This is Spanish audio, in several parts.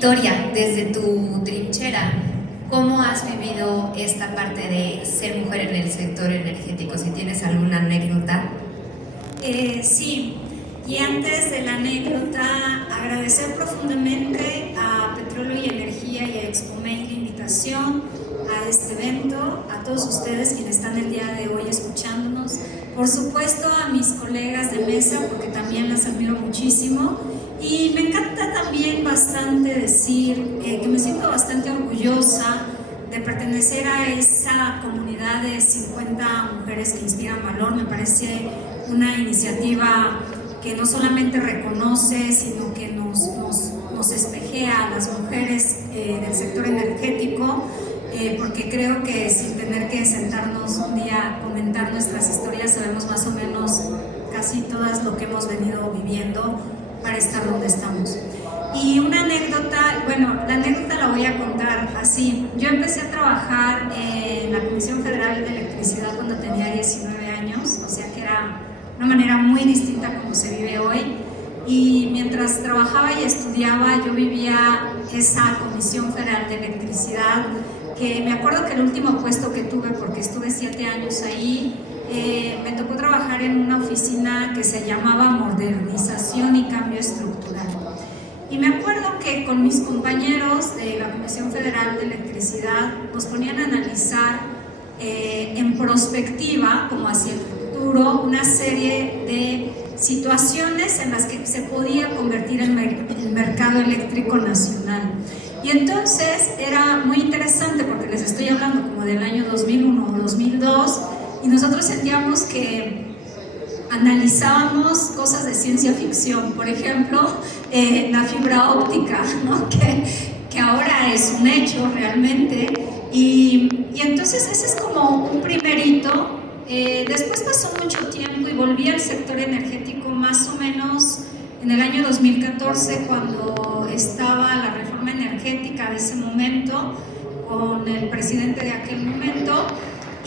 Victoria, desde tu trinchera, ¿cómo has vivido esta parte de ser mujer en el sector energético? Si tienes alguna anécdota. Sí, y antes de la anécdota, agradecer profundamente a Petróleo y Energía y a Expomail la invitación a este evento, a todos ustedes quienes están el día de hoy escuchándonos, por supuesto a mis colegas de mesa, porque también las admiro muchísimo, y me encanta también bastante decir que me siento bastante orgullosa de pertenecer a esa comunidad de 50 mujeres que inspiran valor. Me parece una iniciativa que no solamente reconoce, sino que nos espejea a las mujeres del sector energético, porque creo que sin tener que sentarnos un día a comentar nuestras historias, sabemos más o menos casi todas lo que hemos venido viviendo para estar donde estamos. Y una anécdota, bueno, la anécdota la voy a contar así. Yo empecé a trabajar en la Comisión Federal de Electricidad cuando tenía 19 años, o sea que era una manera muy distinta como se vive hoy. Y mientras trabajaba y estudiaba, yo vivía esa Comisión Federal de Electricidad, que me acuerdo que el último puesto que tuve, porque estuve 7 años ahí, me tocó trabajar en una oficina que se llamaba Modernización y Cambio Estructural. Y me acuerdo que con mis compañeros de la Comisión Federal de Electricidad nos ponían a analizar en prospectiva, como hacia el futuro, una serie de situaciones en las que se podía convertir el mercado eléctrico nacional. Y entonces era muy interesante porque les estoy hablando como del año 2001 o 2002, y nosotros sentíamos que analizábamos cosas de ciencia ficción, por ejemplo, la fibra óptica, ¿no? que ahora es un hecho realmente, y entonces ese es como un primer hito. Después pasó mucho tiempo y volví al sector energético más o menos en el año 2014, cuando estaba la reforma energética de ese momento, con el presidente de aquel momento.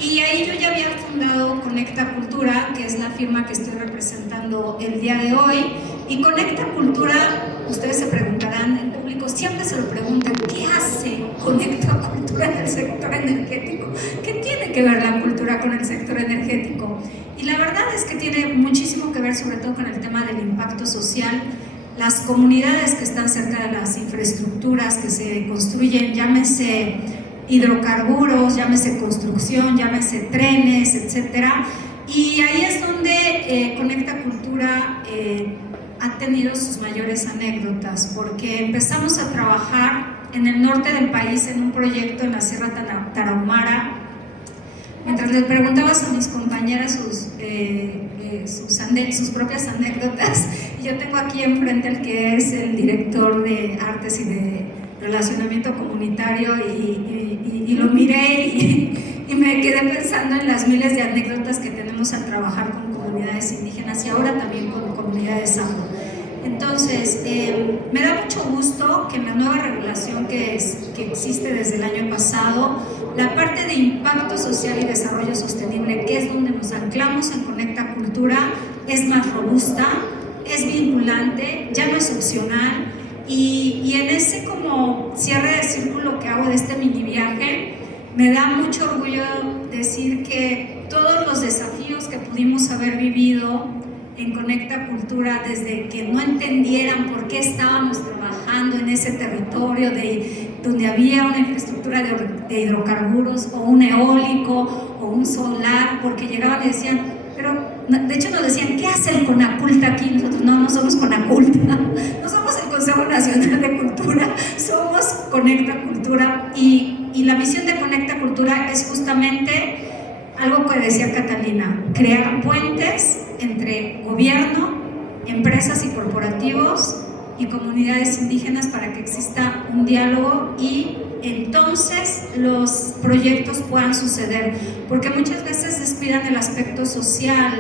Y ahí yo ya había fundado Conecta Cultura, que es la firma que estoy representando el día de hoy. Y Conecta Cultura, ustedes se preguntarán, el público siempre se lo preguntan, ¿qué hace Conecta Cultura en el sector energético? ¿Qué tiene que ver la cultura con el sector energético? Y la verdad es que tiene muchísimo que ver, sobre todo con el tema del impacto social. Las comunidades que están cerca de las infraestructuras que se construyen, llámese hidrocarburos, llámese construcción, llámese trenes, etcétera. Y ahí es donde Conecta Cultura ha tenido sus mayores anécdotas, porque empezamos a trabajar en el norte del país en un proyecto en la Sierra Tarahumara. Mientras les preguntabas a mis compañeras sus propias anécdotas, y yo tengo aquí enfrente al que es el director de artes y de relacionamiento comunitario, y lo miré y me quedé pensando en las miles de anécdotas que tenemos al trabajar con comunidades indígenas y ahora también con comunidades afro. Entonces, me da mucho gusto que en la nueva regulación que existe desde el año pasado, la parte de impacto social y desarrollo sostenible, que es donde nos anclamos en Conecta Cultura, es más robusta, es vinculante, ya no es opcional. Y en ese como cierre de círculo que hago de este mini viaje, me da mucho orgullo decir que todos los desafíos que pudimos haber vivido en Conecta Cultura, desde que no entendieran por qué estábamos trabajando en ese territorio donde había una infraestructura de hidrocarburos o un eólico o un solar, porque llegaban y decían, pero de hecho nos decían, ¿qué hace el Conaculta aquí? Nosotros no somos Conaculta, no somos el Consejo Nacional de Cultura, somos Conecta Cultura, y la misión de Conecta Cultura es justamente algo que decía Catalina, crear puentes entre gobierno, empresas y corporativos y comunidades indígenas para que exista un diálogo y entonces los proyectos puedan suceder, porque muchas veces descuidan el aspecto social,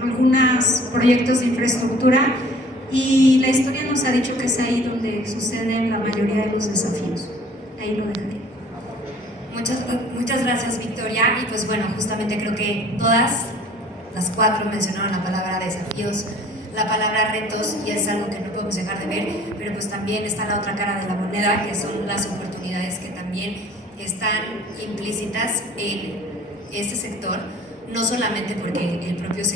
algunos proyectos de infraestructura, y la historia nos ha dicho que es ahí donde suceden la mayoría de los desafíos. Ahí lo dejaré. Muchas gracias, Victoria. Y pues bueno, justamente creo que todas las 4 mencionaron la palabra desafíos, la palabra retos y es algo que no podemos dejar de ver, pero pues también está la otra cara de la moneda, que son las oportunidades que también están implícitas en este sector, no solamente porque el propio sector